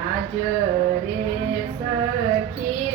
આજ રે સખી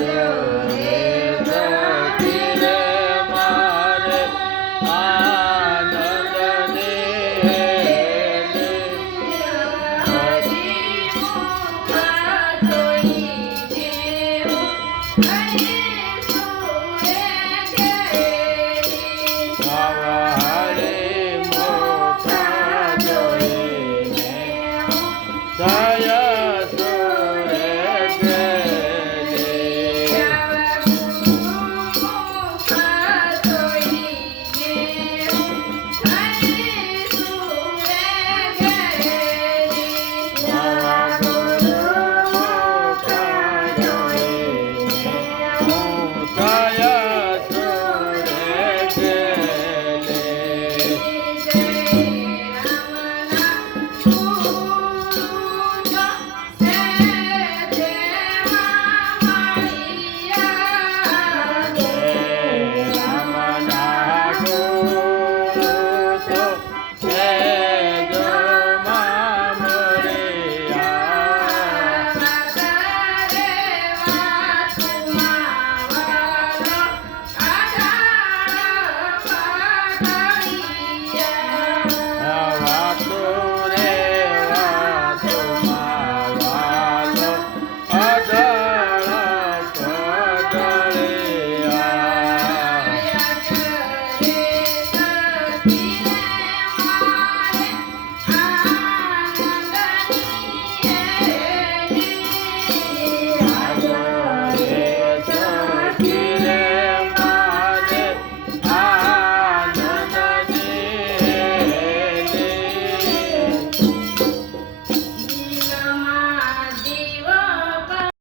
Zero。